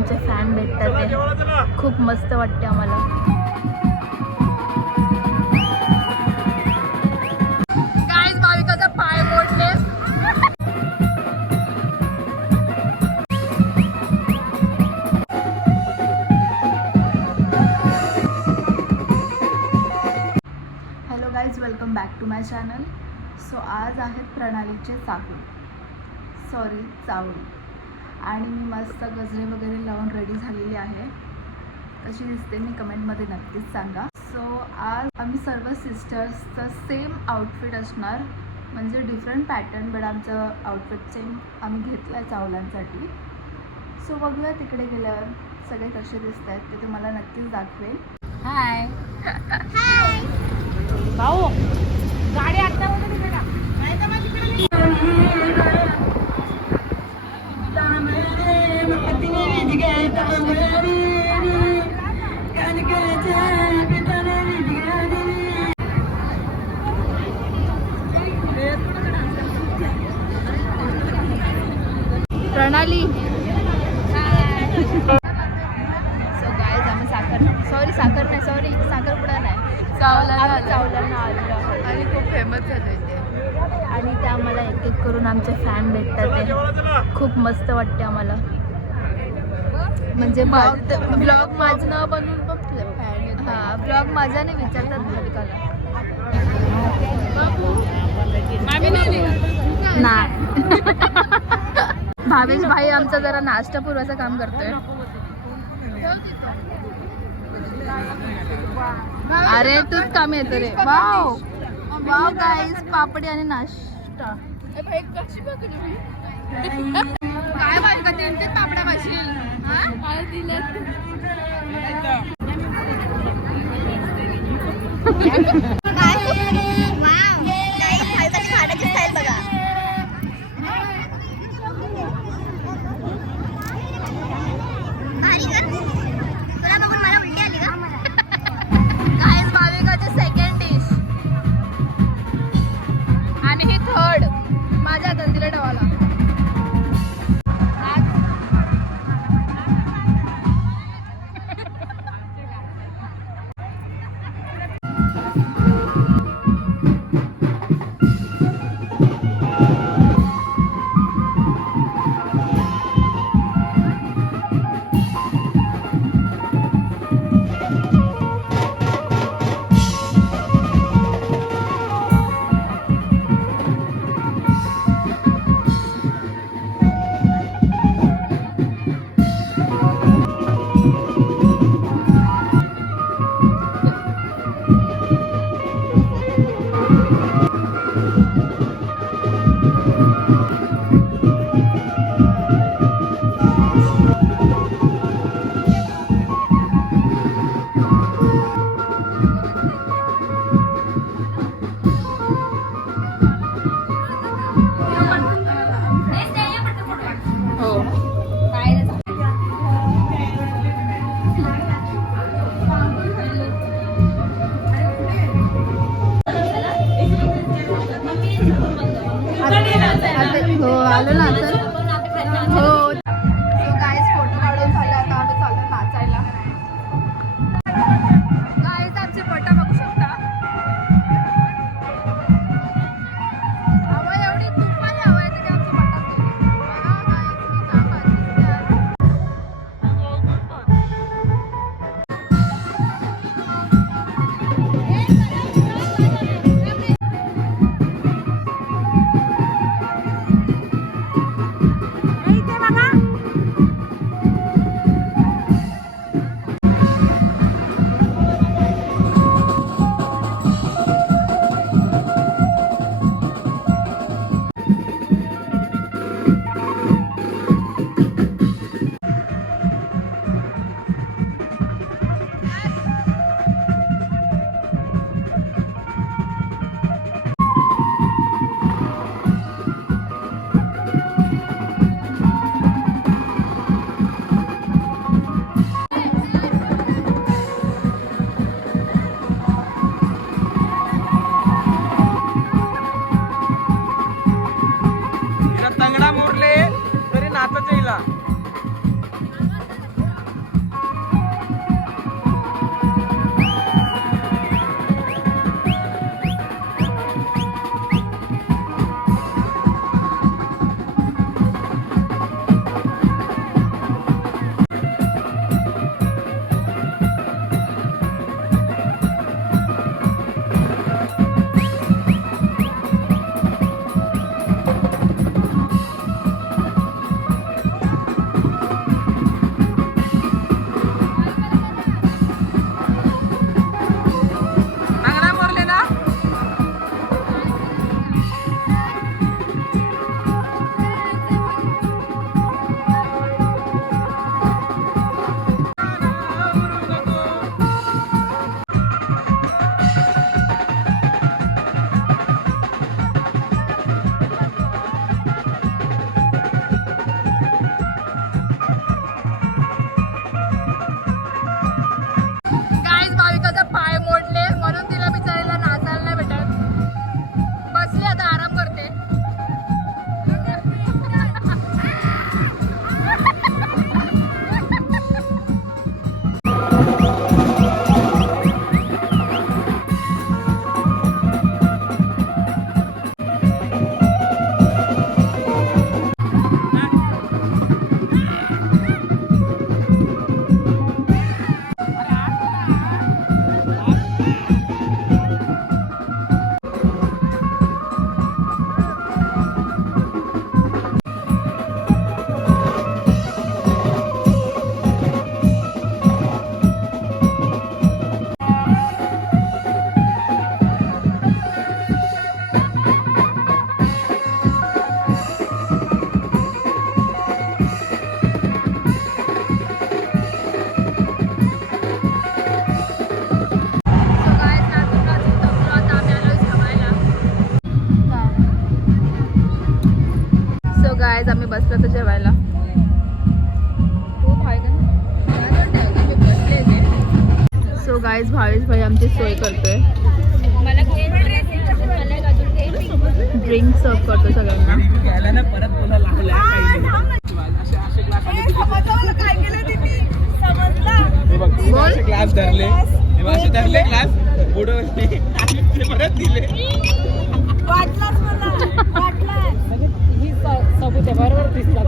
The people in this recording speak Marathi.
आमचे फॅन भेटतात ते. खूप मस्त वाटते आम्हाला. पाय hello welcome back to my channel so आज आहेत प्रणालीचे चाकू. सॉरी चावडी. आणि मी मस्त गजरे वगैरे लावून रेडी झालेली आहे. कशी दिसते मी कमेंटमध्ये नक्कीच सांगा. सो आज आम्ही सर्व सिस्टर्सचं सेम आउटफिट असणार. म्हणजे डिफरंट पॅटर्न बट आमचं आउटफिट सेम आम्ही घेतलं आहे चावलांसाठी. सो बघूया तिकडे गेल्यावर सगळे कसे दिसत आहेत ते तुम्हाला नक्कीच दाखवेल हाय भाऊ गाडी आता प्रणाली. सो गायज आम्ही साखर सॉरी साखर नाही सॉरी साखरपुडा नाही. चावलांना आलेलो आहोत आणि खूप फेमस झालंय ते. आणि ते आम्हाला एक एक करून आमचे फॅन भेटतात ते. खूप मस्त वाटते आम्हाला. म्हणजे ब्लॉग माझं नाव बनवून पण हा ब्लॉग माझा नाही विचारतात भाविकाला नाही भावेश भाई आमचा जरा नाश्ता पुरवायचं काम करतोय. अरे तूच काम येतो रे. वाव. वाव गाईस पापडी आणि नाश्ता. काय ते पापड्या भाशील गाईस आलो ना तर बसलं तर जेवायला खूप आहे का सो गाईज भावेश भाई आमची सोय करतोय ड्रिंक सर्व करतो सगळ्यांना घ्यायला ना परत बोला लागला असे असे ग्लास हे बघ तिने बोल. असे ग्लास धरले हे असे धरले ग्लास बुडवले परत दिले ही बाबू त्या बरोबर दिसला